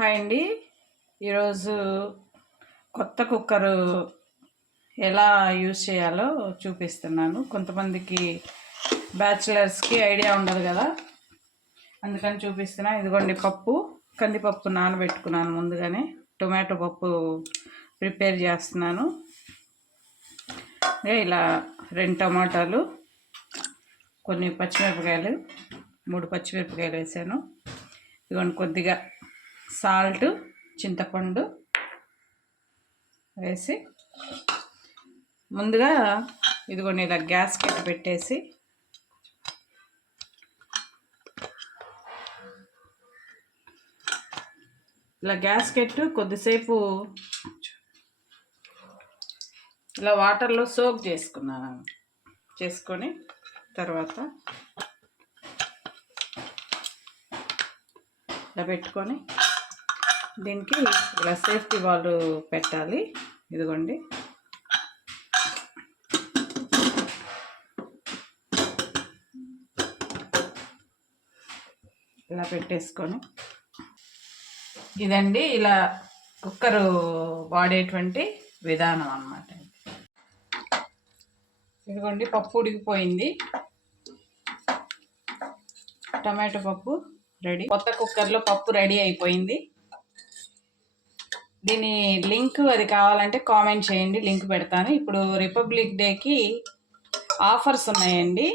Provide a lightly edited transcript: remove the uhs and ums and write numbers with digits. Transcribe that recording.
Hi అండి. ఈరోజు కొత్త కుక్కరు ఎలా యూజ్ చేయాలో చూపిస్తున్నాను. కొంతమందికి బ్యాచిలర్స్కి ఐడియా ఉండదు కదా, అందుకని చూపిస్తున్నా. ఇదిగోండి కందిపప్పు నానబెట్టుకున్నాను ముందుగానే. టొమాటో పప్పు ప్రిపేర్ చేస్తున్నాను. ఇలా 2 టమాటాలు, కొన్ని పచ్చిమిరపకాయలు, 3 పచ్చిమిరపకాయలు వేసాను. ఇదిగోండి కొద్దిగా సాల్ట్, చింతపండు వేసి ముందుగా ఇదిగోండి ఇలా గ్యాస్ కట్టి పెట్టేసి ఇలా గ్యాస్ కట్టు కొద్దిసేపు ఇలా వాటర్లో సోక్ చేసుకొని తర్వాత ఇలా పెట్టుకొని దీనికి ఇలా సేఫ్టీ వాల్ పెట్టాలి. ఇదిగోండి ఇలా పెట్టేసుకొని, ఇదండి ఇలా కుక్కరు వాడేటువంటి విధానం అన్నమాట. ఇదిగోండి పప్పు ఉడికిపోయింది, టమాటో పప్పు రెడీ. కొత్త కుక్కర్లో పప్పు రెడీ అయిపోయింది. దీని లింక్ అది కావాలంటే కామెంట్ చేయండి, లింక్ పెడతాను. ఇప్పుడు రిపబ్లిక్ డేకి ఆఫర్స్ ఉన్నాయండి.